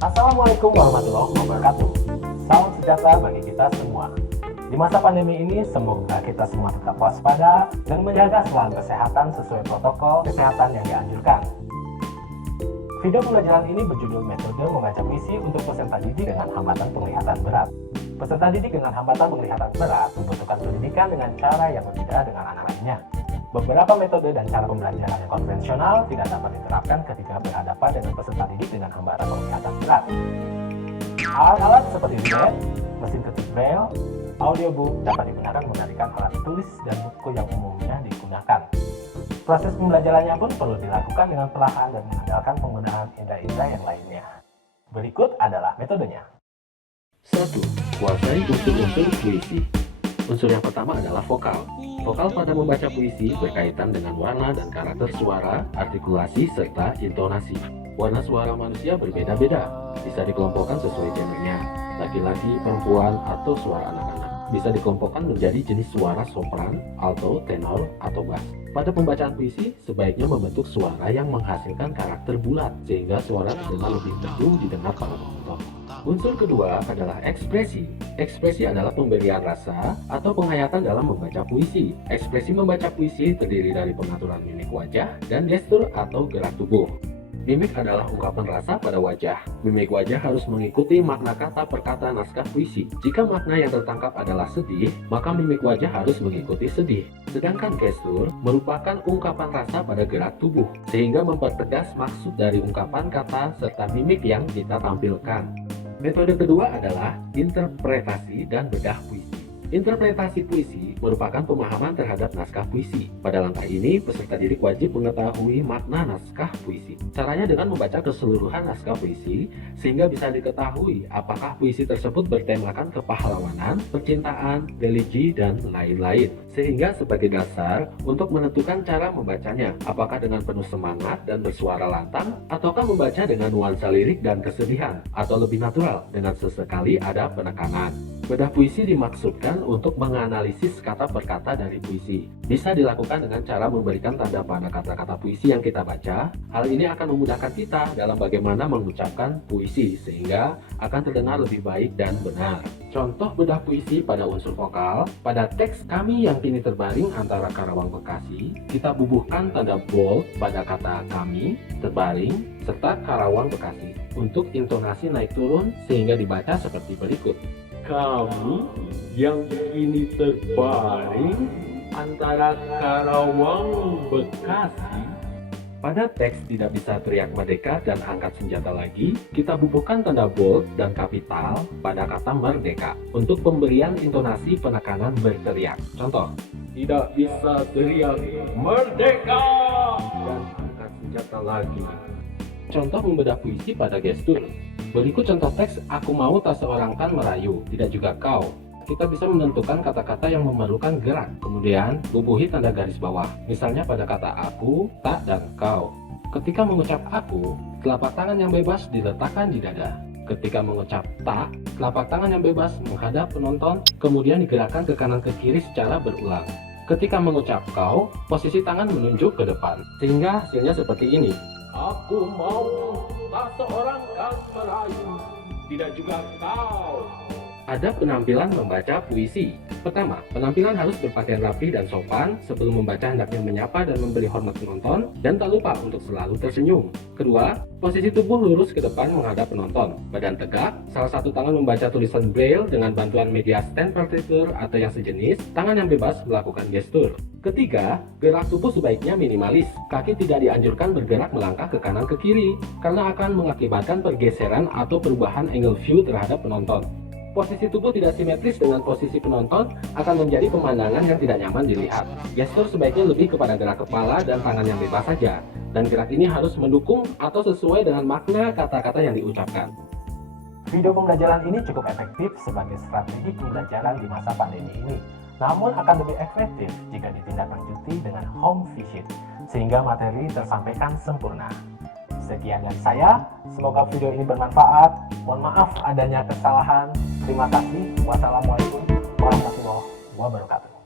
Assalamualaikum warahmatullahi wabarakatuh. Salam sejahtera bagi kita semua. Di masa pandemi ini, semoga kita semua tetap waspada dan menjaga selalu kesehatan sesuai protokol kesehatan yang dianjurkan. Video pembelajaran ini berjudul Metode Membaca Puisi untuk Peserta Didik dengan Hambatan Penglihatan Berat. Peserta didik dengan hambatan penglihatan berat membutuhkan pendidikan dengan cara yang berbeda dengan anak lainnya. Beberapa metode dan cara pembelajaran yang konvensional tidak dapat diterapkan ketika berhadapan dengan peserta didik dengan hambatan penglihatan berat. Alat-alat seperti tablet, mesin ketik braille, audiobook dapat digunakan menggantikan alat tulis dan buku yang umumnya digunakan. Proses pembelajarannya pun perlu dilakukan dengan perlahan dan mengandalkan penggunaan indera-indera yang lainnya. Berikut adalah metodenya. 1. Kuasai unsur-unsur puisi. Unsur yang pertama adalah vokal. Vokal pada membaca puisi berkaitan dengan warna dan karakter suara, artikulasi, serta intonasi. Warna suara manusia berbeda-beda, bisa dikelompokkan sesuai genrenya, laki-laki, perempuan, atau suara anak-anak. Bisa dikelompokkan menjadi jenis suara sopran, alto, tenor, atau bass. Pada pembacaan puisi, sebaiknya membentuk suara yang menghasilkan karakter bulat, sehingga suara terdengar lebih merdu didengar para penonton. Unsur kedua adalah ekspresi. Ekspresi adalah pemberian rasa atau penghayatan dalam membaca puisi. Ekspresi membaca puisi terdiri dari pengaturan mimik wajah dan gestur atau gerak tubuh. Mimik adalah ungkapan rasa pada wajah. Mimik wajah harus mengikuti makna kata per kata naskah puisi. Jika makna yang tertangkap adalah sedih, maka mimik wajah harus mengikuti sedih. Sedangkan gestur merupakan ungkapan rasa pada gerak tubuh, sehingga mempertegas maksud dari ungkapan kata serta mimik yang kita tampilkan. Metode kedua adalah interpretasi dan bedah puisi. Interpretasi puisi merupakan pemahaman terhadap naskah puisi. Pada langkah ini, peserta didik wajib mengetahui makna naskah puisi. Caranya dengan membaca keseluruhan naskah puisi, sehingga bisa diketahui apakah puisi tersebut bertemakan kepahlawanan, percintaan, religi, dan lain-lain. Sehingga sebagai dasar untuk menentukan cara membacanya, apakah dengan penuh semangat dan bersuara lantang, ataukah membaca dengan nuansa lirik dan kesedihan, atau lebih natural dengan sesekali ada penekanan. Bedah puisi dimaksudkan untuk menganalisis kata per kata dari puisi. Bisa dilakukan dengan cara memberikan tanda pada kata-kata puisi yang kita baca. Hal ini akan memudahkan kita dalam bagaimana mengucapkan puisi, sehingga akan terdengar lebih baik dan benar. Contoh bedah puisi pada unsur vokal. Pada teks kami yang kini terbaring antara Karawang Bekasi, kita bubuhkan tanda bold pada kata kami, terbaring, serta Karawang Bekasi untuk intonasi naik turun sehingga dibaca seperti berikut. Kami yang kini terbaring antara Karawang Bekasi. Pada teks tidak bisa teriak merdeka dan angkat senjata lagi, kita bubuhkan tanda bold dan kapital pada kata merdeka untuk pemberian intonasi penekanan berteriak. Contoh, tidak bisa teriak merdeka dan angkat senjata lagi. Contoh membedah puisi pada gestur. Berikut contoh teks aku mau tak seorang kan merayu, tidak juga kau. Kita bisa menentukan kata-kata yang memerlukan gerak, kemudian bubuhi tanda garis bawah. Misalnya pada kata aku, tak, dan kau. Ketika mengucap aku, telapak tangan yang bebas diletakkan di dada. Ketika mengucap tak, telapak tangan yang bebas menghadap penonton, kemudian digerakkan ke kanan ke kiri secara berulang. Ketika mengucap kau, posisi tangan menunjuk ke depan, sehingga hasilnya seperti ini. Aku mau tak seorang kan merayu, tidak juga kau. Ada penampilan membaca puisi. Pertama, penampilan harus berpakaian rapi dan sopan. Sebelum membaca hendaknya menyapa dan memberi hormat penonton, dan tak lupa untuk selalu tersenyum. Kedua, posisi tubuh lurus ke depan menghadap penonton, badan tegak, salah satu tangan membaca tulisan braille dengan bantuan media stand partitur atau yang sejenis, tangan yang bebas melakukan gestur. Ketiga, gerak tubuh sebaiknya minimalis. Kaki tidak dianjurkan bergerak melangkah ke kanan ke kiri, karena akan mengakibatkan pergeseran atau perubahan angle view terhadap penonton. Posisi tubuh tidak simetris dengan posisi penonton akan menjadi pemandangan yang tidak nyaman dilihat. Gestur sebaiknya lebih kepada gerak kepala dan tangan yang bebas saja, dan gerak ini harus mendukung atau sesuai dengan makna kata-kata yang diucapkan. Video pembelajaran ini cukup efektif sebagai strategi pembelajaran di masa pandemi ini. Namun akan lebih efektif jika ditindaklanjuti dengan home visit, sehingga materi tersampaikan sempurna. Sekian dari saya, semoga video ini bermanfaat. Mohon maaf adanya kesalahan. Terima kasih. Wassalamualaikum warahmatullahi wabarakatuh.